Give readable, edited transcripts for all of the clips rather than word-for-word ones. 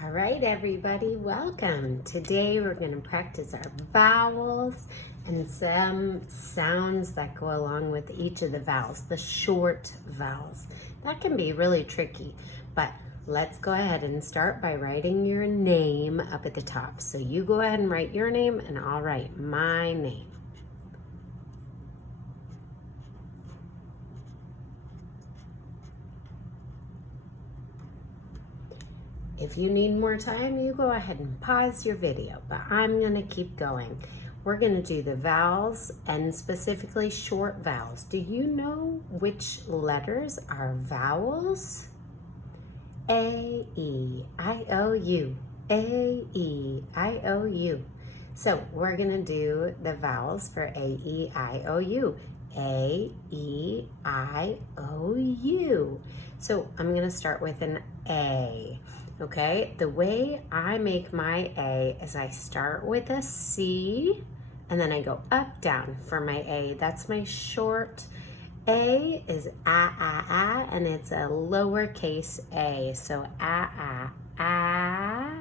All right, everybody, welcome. Today we're going to practice our vowels and some sounds that go along with each of the vowels, the short vowels. That can be really tricky, but let's go ahead and start by writing your name up at the top. So you go ahead and write your name and I'll write my name. If you need more time, you go ahead and pause your video, but I'm gonna keep going. We're gonna do the vowels and specifically short vowels. Do you know which letters are vowels? A, E, I, O, U. A, E, I, O, U. So we're gonna do the vowels for A, E, I, O, U. A, E, I, O, U. So I'm gonna start with an A. Okay, the way I make my A is I start with a C and then I go up, down for my A. That's my short. A is ah, and it's a lowercase a. So ah.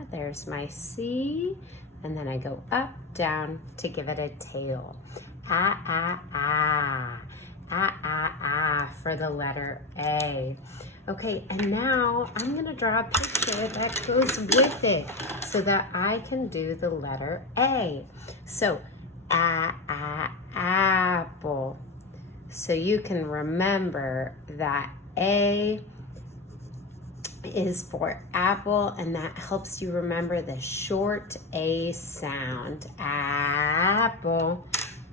There's my C, and then I go up, down to give it a tail. Ah for the letter A. Okay, and now I'm gonna draw a picture that goes with it so that I can do the letter A. So, apple. So you can remember that A is for apple, and that helps you remember the short A sound. Apple,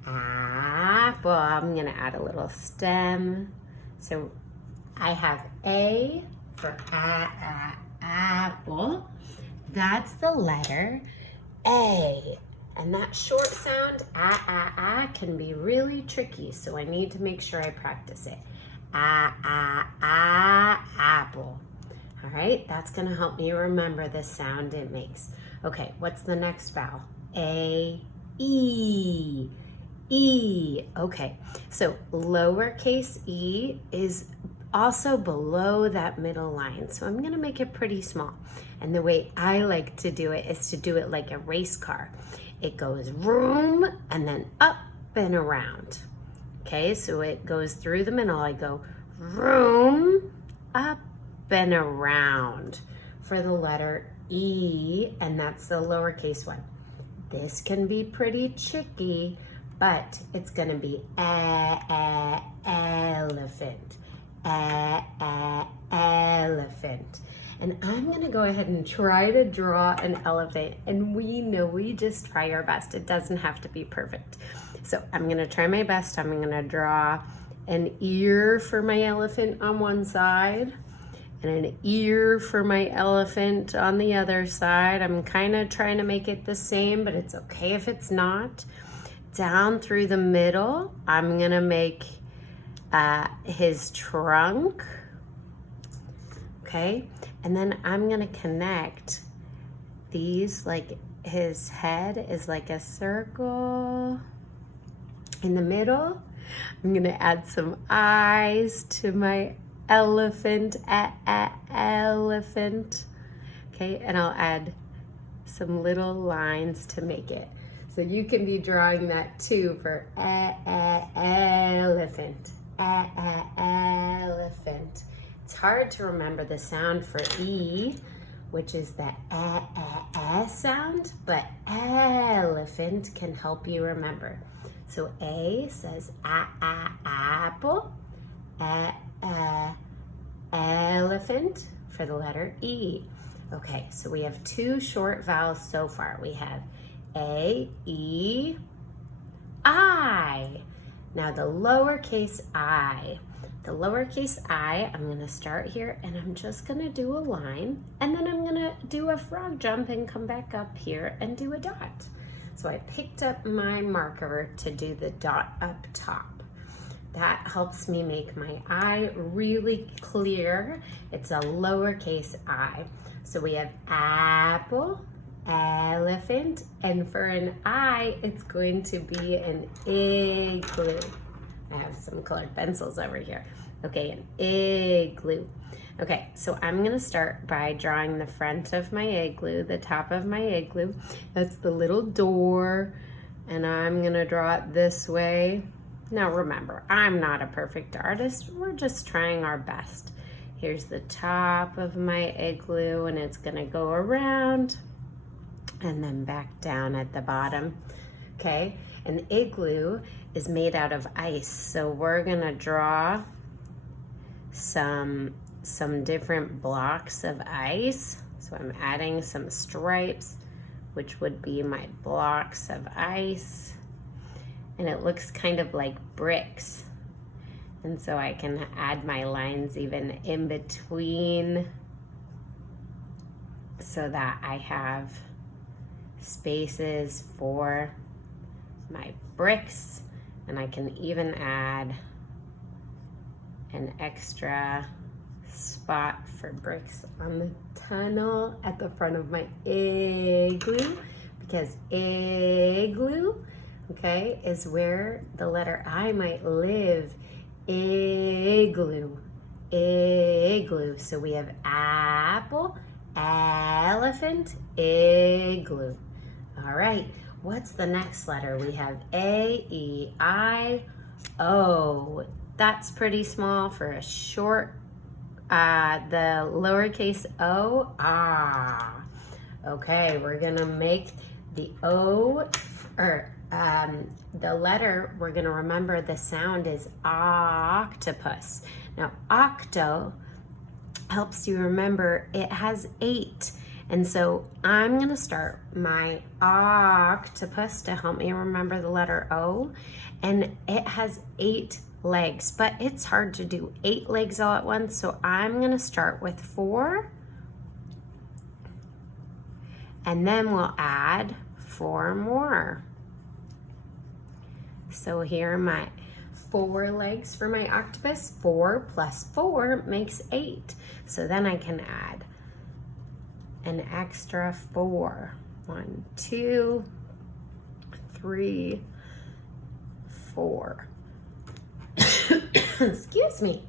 apple. I'm gonna add a little stem. So I have A for apple. That's the letter A. And that short sound, can be really tricky, so I need to make sure I practice it. Apple. All right, that's gonna help me remember the sound it makes. Okay, what's the next vowel? A, E. E. Okay, so lowercase e is also below that middle line. So I'm gonna make it pretty small. And the way I like to do it is to do it like a race car. It goes vroom and then up and around. Okay, so it goes through the middle. I go vroom, up and around for the letter E, and that's the lowercase one. This can be pretty tricky, but it's gonna be elephant. Elephant. And I'm gonna go ahead and try to draw an elephant, and we know we just try our best. It doesn't have to be perfect. So I'm gonna try my best. I'm gonna draw an ear for my elephant on one side and an ear for my elephant on the other side. I'm kind of trying to make it the same, but it's okay if it's not. Down through the middle, I'm gonna make his trunk, okay? And then I'm gonna connect these, like his head is like a circle in the middle. I'm gonna add some eyes to my elephant, elephant, okay? And I'll add some little lines to make it. So you can be drawing that too for elephant. Elephant. It's hard to remember the sound for E, which is the sound, but elephant can help you remember. So A says apple, elephant for the letter E. Okay, so we have two short vowels so far. We have A, E, I. Now the lowercase I. The lowercase I, I'm gonna start here and I'm just gonna do a line, and then I'm gonna do a frog jump and come back up here and do a dot. So I picked up my marker to do the dot up top. That helps me make my I really clear. It's a lowercase I. So we have apple, elephant, and for an I, it's going to be an igloo. I have some colored pencils over here. Okay, an igloo. Okay, so I'm gonna start by drawing the front of my igloo, the top of my igloo. That's the little door, and I'm gonna draw it this way. Now remember, I'm not a perfect artist. We're just trying our best. Here's the top of my igloo, and it's gonna go around and then back down at the bottom. Okay, an igloo is made out of ice, so we're gonna draw some different blocks of ice. So I'm adding some stripes, which would be my blocks of ice. And it looks kind of like bricks. And so I can add my lines even in between so that I have spaces for my bricks. And I can even add an extra spot for bricks on the tunnel at the front of my igloo, because igloo, okay, is where the letter I might live. Igloo, igloo. So we have apple, elephant, igloo. All right, what's the next letter? We have A, E, I, O. That's pretty small for a short, the lowercase o, ah. Okay, we're gonna make the O, or the letter, we're gonna remember the sound is octopus. Now, octo helps you remember it has 8. And so I'm gonna start my octopus to help me remember the letter O, and it has 8 legs, but it's hard to do 8 legs all at once, so I'm gonna start with 4, and then we'll add 4 more. So here are my 4 legs for my octopus. 4 plus 4 makes 8. So then I can add an extra 4. 1, 2, 3, 4. Excuse me.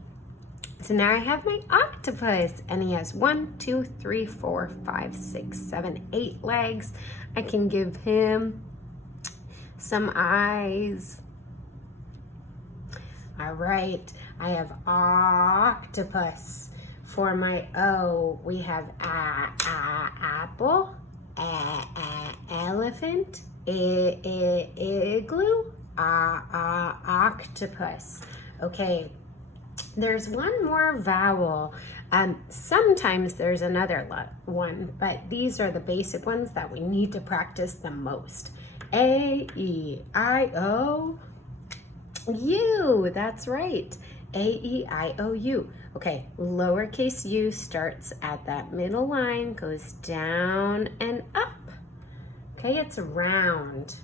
So now I have my octopus, and he has 1, 2, 3, 4, 5, 6, 7, 8 legs. I can give him some eyes. All right, I have octopus. For my O, we have apple, elephant, igloo, octopus. Okay, there's one more vowel. Sometimes there's another one, but these are the basic ones that we need to practice the most. A, E, I, O, U. That's right. A, E, I, O, U. Okay, lowercase u starts at that middle line, goes down and up. Okay, it's round.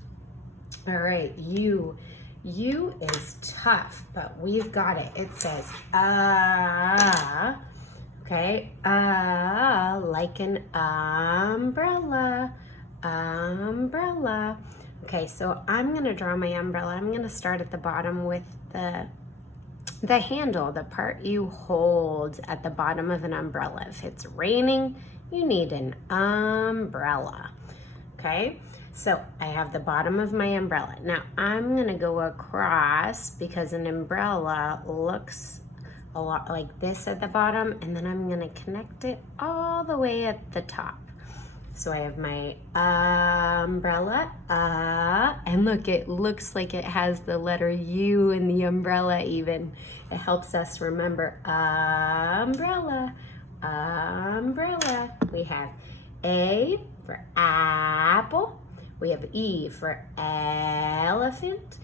All right, U. U is tough, but we've got it. It says okay, like an umbrella, umbrella. Okay, so I'm gonna draw my umbrella. I'm gonna start at the bottom with the handle, the part you hold at the bottom of an umbrella. If it's raining, you need an umbrella. Okay, so I have the bottom of my umbrella. Now I'm gonna go across because an umbrella looks a lot like this at the bottom, and then I'm gonna connect it all the way at the top. So I have my umbrella, and look, it looks like it has the letter U in the umbrella even. It helps us remember umbrella, umbrella. We have A for apple, we have E for elephant,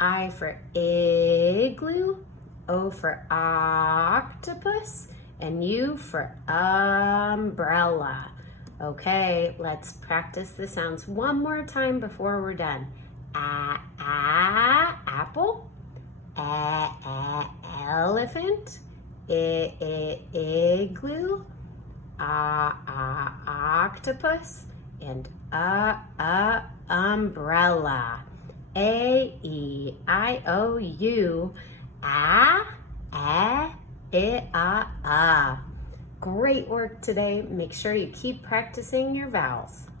I for igloo, O for octopus, and U for umbrella. Okay, let's practice the sounds one more time before we're done. Apple, elephant, igloo, octopus, and umbrella. A-E-I-O-U, Great work today. Make sure you keep practicing your vowels.